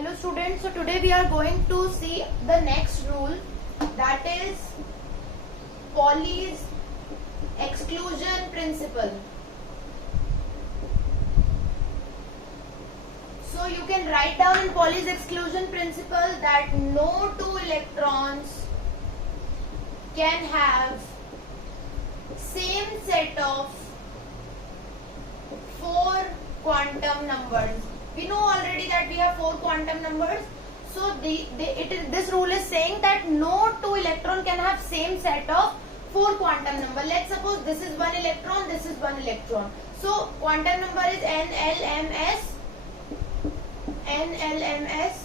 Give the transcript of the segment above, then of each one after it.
Hello students, so today we are going to see the next rule, that is Pauli's exclusion principle. So you can write down in Pauli's exclusion principle that no two electrons can have same set of four quantum numbers. We know already that we have four quantum numbers. So this rule is saying that no two electron can have same set of four quantum number. Let's suppose this is one electron, this is one electron. So quantum number is NLMS.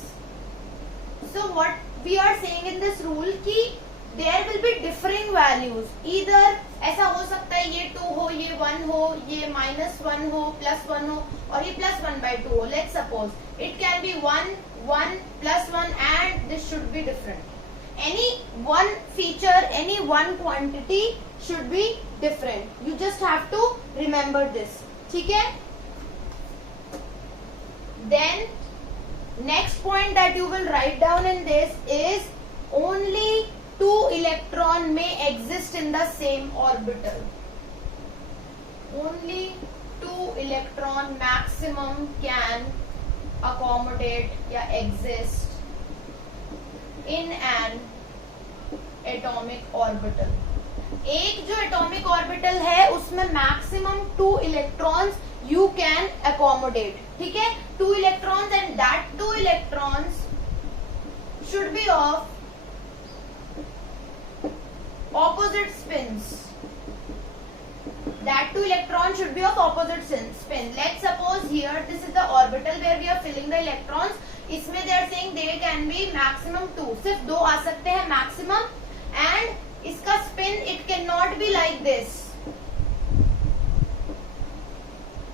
So what we are saying in this rule कि there will be differing values. Either ऐसा हो सकता है ये 2 हो, ये 1 हो, ये -1 हो, +1 हो और ये +1/2 हो. Let's suppose it can be 1, 1, +1 and this should be different. Any one feature, any one quantity should be different. You just have to remember this. ठीक है? Then next point that you will write down in this is only two electron may exist in the same orbital. Only two electron maximum can accommodate या exist in an atomic orbital. एक जो atomic orbital है उसमें maximum 2 electrons you can accommodate. ठीक है? 2 electrons and that 2 electrons should be of opposite spins. That 2 electrons should be of opposite spin. Let's suppose here this is the orbital where we are filling the electrons. इसमें they are saying there can be maximum 2. सिर्फ 2 आ सकते हैं maximum and इसका spin it cannot be like this.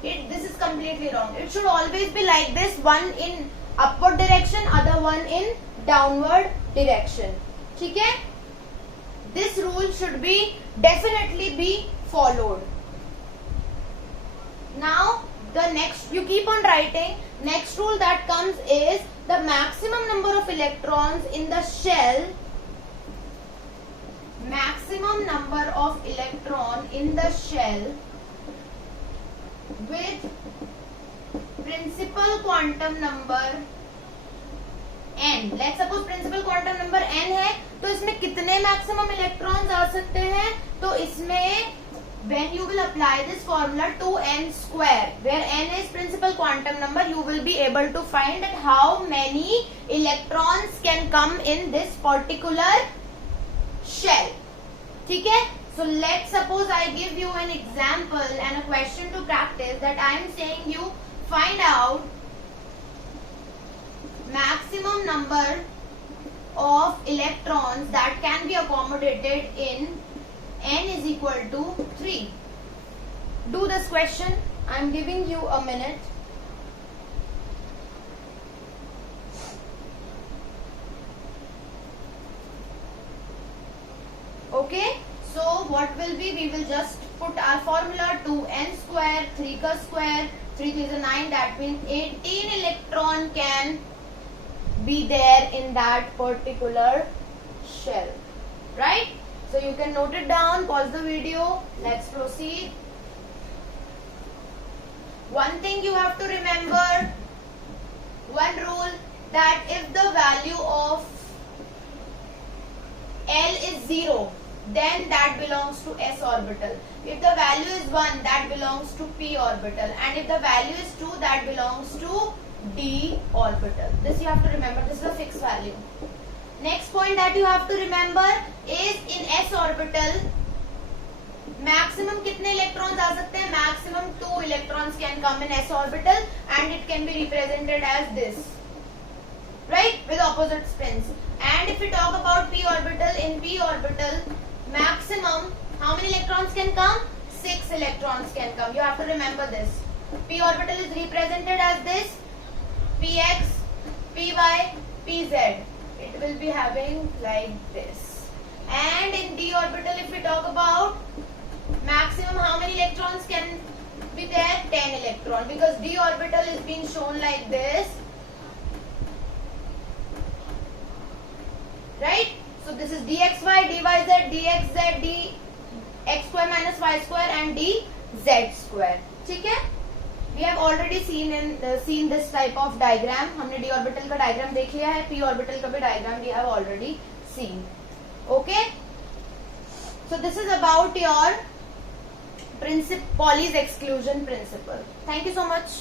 This is completely wrong. It should always be like this, one in upward direction, other one in downward direction. ठीक है? This rule should be definitely be followed. Now the next, you keep on writing. Next rule that comes is the maximum number of electrons in the shell. Maximum number of electron in the shell with principal quantum number n. Let's suppose principal quantum number n है, तो इसमें कितने maximum electrons आ सकते हैं? तो इसमें when you will apply this formula 2n square, where n is principal quantum number, you will be able to find that how many electrons can come in this particular shell. ठीक है? So let's suppose I give you an example and a question to practice, that I am saying you find out maximum number of electrons that can be accommodated in n is equal to 3. Do this question. I am giving you a minute. Okay, so what will be, we will just put our formula 2n square, 3 ka square, 3 is a 9, that means 18 electron can be there in that particular shell, right? So you can note it down, pause the video, let's proceed. One thing you have to remember, one rule, that if the value of L is 0, then that belongs to s orbital. If the value is 1, that belongs to p orbital, and if the value is 2, that belongs to d orbital. This you have to remember. This is a fixed value. Next point that you have to remember is in s orbital maximum कितने electrons आ सकते हैं? Maximum 2 electrons can come in s orbital and it can be represented as this, right, with opposite spins. And if we talk about p orbital, in p orbital maximum how many electrons can come? 6 electrons can come. You have to remember this. P orbital is represented as this, px, py, pz. It will be having like this. And in d orbital, if we talk about maximum how many electrons can be there? 10 electron, because d orbital is being shown like this. Y Z D X Z D X square minus Y square and D Z square. ठीक है, we have already seen this type of diagram. हमने D orbital का diagram देख लिया है, P orbital का भी diagram we have already seen. Okay, so this is about your Pauli's exclusion principle. Thank you so much.